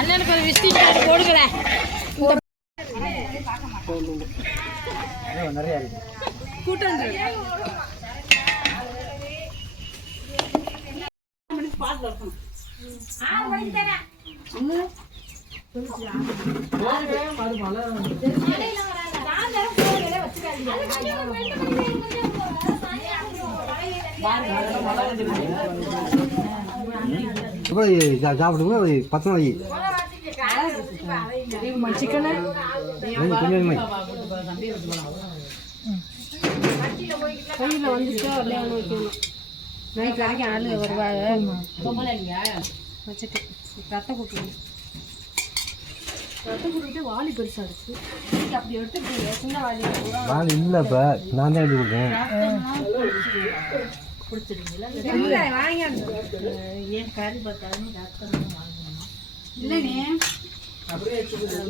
அண்ணனுக்கு ஒரு visiting card போடுகிறேன். நிறைய இருக்கு கூட்டம் சாப்பிடுங்க 10 நாளைக்கு சிக்கன் கையில் வந்துச்சோ இல்லையா வைக்கணும். நைட் வரைக்கும் ஆள் வருவாங்க. வச்சுட்டு ரத்தம் கொடுத்துருங்க. ரத்தம் கொடுத்துட்டு வாலி பெருசாக இருக்கு. அப்படி எடுத்துக்கிட்டு சின்ன வாலி வாலி இல்லை. இப்போ நான் தான் எடுத்து கொடுத்தேன். கொடுத்துருங்களா வாங்க. ஏன் கறி பார்த்தாலும் இல்லைங்க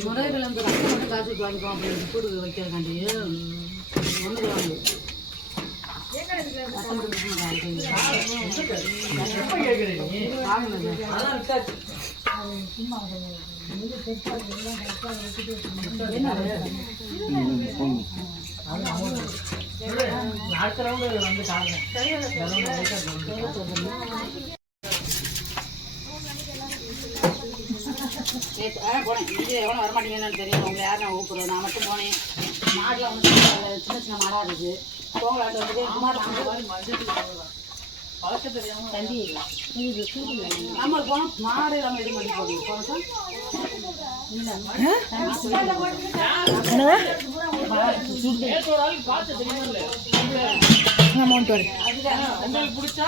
முறைகள் வந்து ரத்தம் மட்டும் காசுக்கு வாங்கிப்போம். அப்படி கூடு வைக்கிறதுக்காண்டி ஒன்று வாங்க. போனேன் இங்கே எவ்வளோ வரமாட்டீங்கன்னு தெரியும். உங்களை யார் நான் ஊக்குறோம். நான் மட்டும் போனேன். மாடில் வந்து சின்ன சின்ன மாடாக இருக்குது. போகலான்னு வந்துட்டு தம்பி நம்ம போனோம். மாடு நம்ம ரெடி பண்ணி போகணும். போனோம் சார் அமௌண்ட் பிடிச்சா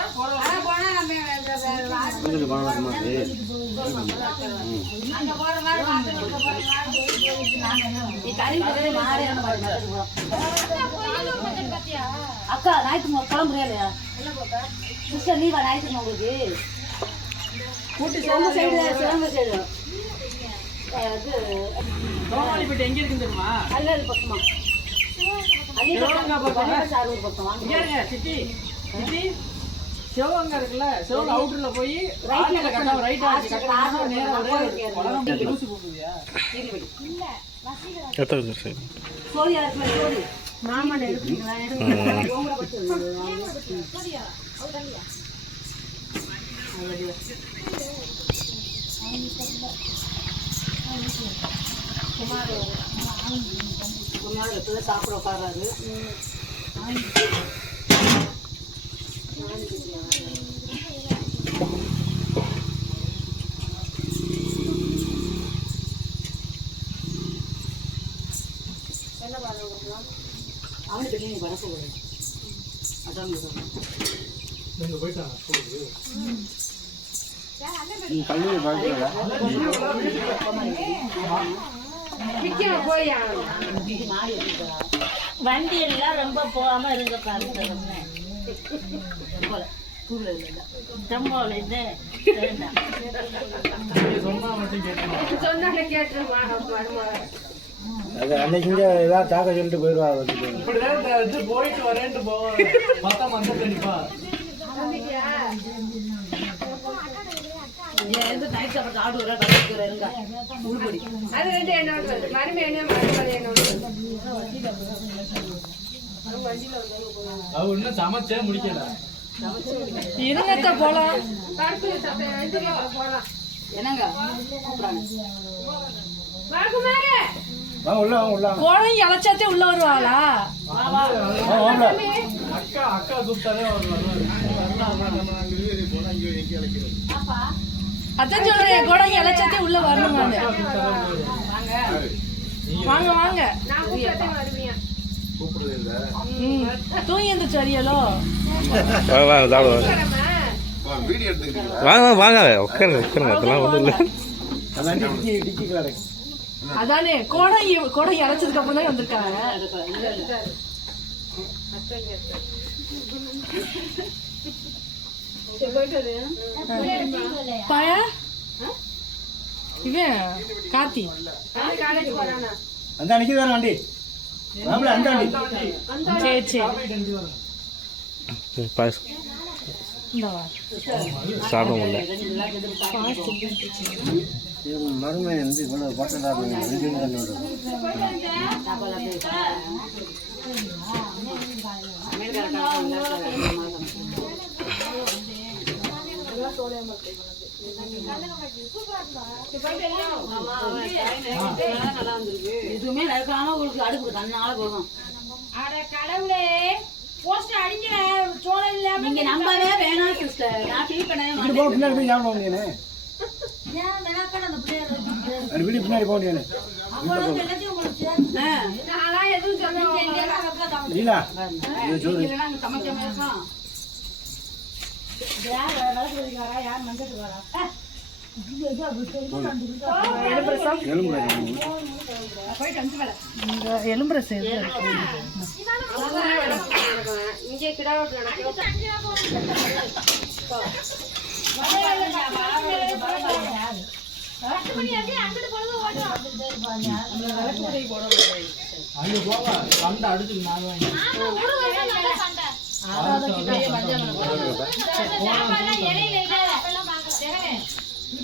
அக்கா ஞாயிற்றுமா குழம்பு இல்லையா சிஸ்டர் நீ வா ஞாயிற்றுமா உங்களுக்கு கூட்டி சிறந்த சைடு சிறந்த சைடு இது எங்க இருக்குன்னு தெரியுமா? அல்லது பக்கமா சிவகங்கை இருக்குல்ல, சிவகங்கை அவுட்டர்ல போய் ரைட்ல கட்டா ரைட் ஆச்சு கட்டா நேரா வர லூசு போகுதியா இல்ல வசீகரா எத்தனை சார் சோரியா இருக்கு சோரி மாமா எடுப்பீங்களா ரோமர பட்டு சோரியா அவுடலியா குமார் எப்போ சாப்பிட உட்காராரு. என்ன பாருங்க அவனுக்கு நீ வர சொல்லுங்க. அதான் நீங்க போயிட்டா வண்டி எல்லாம் ரொம்ப போகாம இருங்க பாருங்க. சொல்லிட்டு போயிடுவாங்க. போயிட்டு வரேன்ட்டு போவா சமைச்சே முடிக்கல. இருங்கத்த போலாம். என்னங்க கோழை இழைச்சாத்தே உள்ள வருவாளா? அக்கா அக்கா கூப்பிட்டாலே அதான் சொல்றேன். கோழை இழைச்சாத்தே உள்ள வரணும். வாங்க வாங்க தூங்கி எந்திரிச்சு வரியலோ. வாங்க வாங்க உட்காருங்க உட்காருங்க. அதெல்லாம் ஒன்றும் இல்லை. அதானே கோடை கோடை இழைச்சதுக்கு அப்புறம் தான் வந்திருக்காங்க. பாயா இவன் கார்த்தி அந்த அன்னைக்கு வேற வண்டி சரி சரி சாப்பிட முடியல. மருமை வந்து இவ்வளோ பட்டதா எதுவுமே நடக்காம உங்களுக்கு அடுப்பு தன்னால போகும். நீங்க நம்பவே வேணாம் சிஸ்டர். நான் ஃபீல் பண்ணவே மாட்டேன். பின்னாடி போய் சாப்பிட முடியாது. ஏன் மெனக்கட அந்த பிள்ளைய அது வீடு பின்னாடி போக முடியாது. அவ்வளவு எல்லாத்தையும் உங்களுக்கு நான்லாம் எதுவும் சொன்னீங்க இல்லையா? இல்லையா இல்லைன்னா அங்க சமைக்காம இருக்கோம். யார் வளர்த்து வரா? யார் மஞ்சள் வரா? எலும்புற இங்கே கிடாவட்டு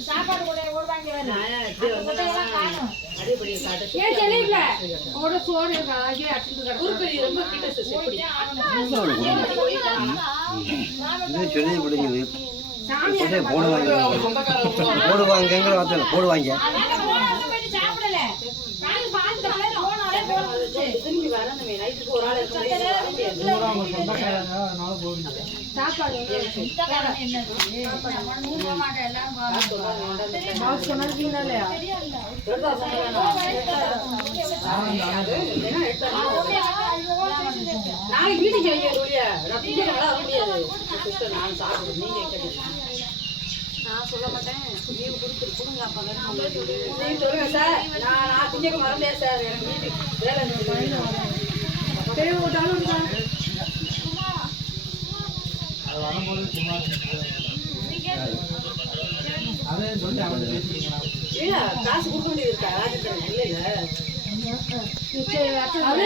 சாப்பாடு கூட ஓடுவாங்க ஒரு சோறு ரொம்ப போடுவாங்க போடுவாங்க. நாளைக்கு வீட்டுக்கு நான் சொல்ல மாட்டேன். லீவு கொடுத்துட்டு கொடுங்க. அப்ப நீங்க சொல்லுங்க சார். நான் திங்க வர முடியாது சார். எனக்கு வீட்டுக்கு வேலை காசு கொடுக்க வேண்டியது இருக்கா? அது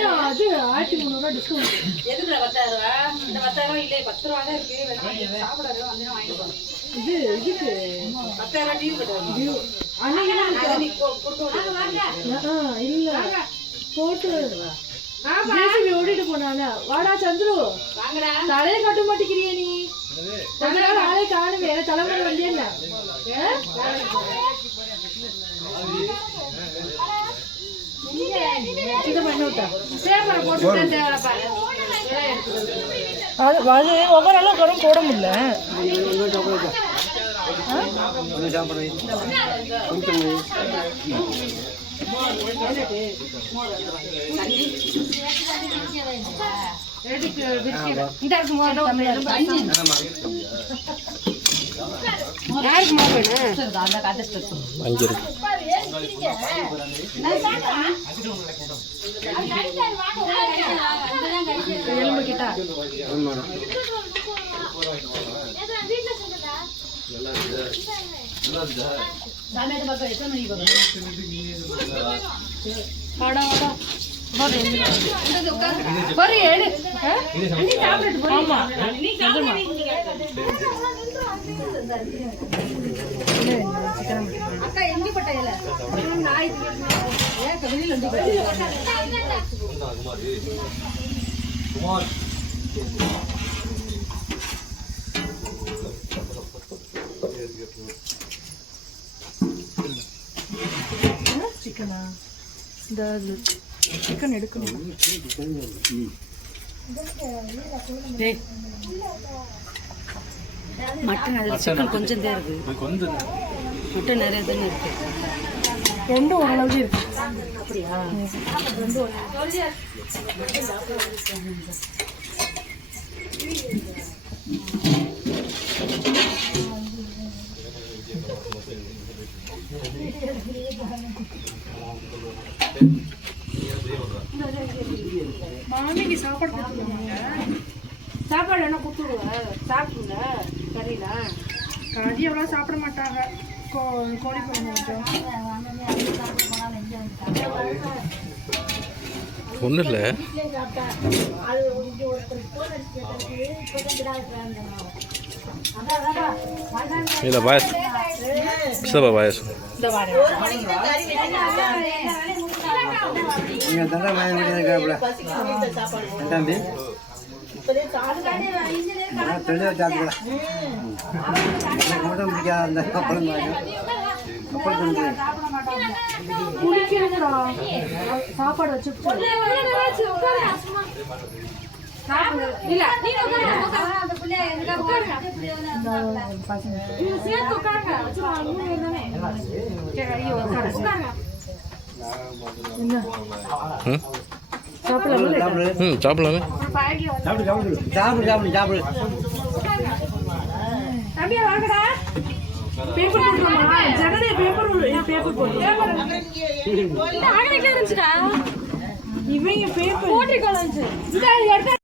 1300 டிஸ்கவுண்ட். எதுக்குல 10,000 ரூபா? இந்த 10,000 ரூபாய் இல்லையே, 10 ரூபா தான் இருக்கு. சாப்பிடாது வந்து வாங்கிட்டு இது இதுக்கு 10,000 டியூ கட்டுவாங்க. இல்ல போட்டு ஜேசிபி ஓடிட்டு போனால. வாடா சந்துரு, தலையை கட்ட மாட்டேங்கிறிய நீ. கொஞ்ச நேரம் ஆளே காணுமே. தலைமுறை வண்டியா இல்ல இதை பண்ணி விட்டா பேப்பரை போட்டு அது ஒவ்வொரு அளவுக்கு வரும் போட முடியல. எலும்பு கிட்ட அக்கா எங்க பட்டையில சிக்கனா? இந்த சிக்கன் எடுக்கணும். மட்டன் அதில் சிக்கன் கொஞ்சம் தான் இருக்கு. மட்டன் நிறைய தானே இருக்கு. ரெண்டும் ஓரளவுக்கு இருக்கு. அப்படியா? மாமிக்கு சாப்பாடு கொடுத்துருவாங்க. சாப்பாடு என்ன கொடுத்துடுவ? சாப்பிடுங்க கறிலாம். கறி எவ்வளோ சாப்பிட மாட்டாங்க. கோழி குழம்பு ஒன்றும் இல்லை. இல்லை பாயசம் சித்தப்பா பாயசம் நீங்கள் தண்டா வாங்கி இருக்காப்புல தம்பி தெளிவாக சாப்பிடலாம் மட்டும் பிடிக்காத அந்த கப்பலும் கப்பல் தம்பி சாப்பாடு வச்சு சாப்பிடு சாப்பிடலாமே சாப்பிடு சாப்பிடு சாப்பிடு சாப்பிடு இவங்க பேப்பர்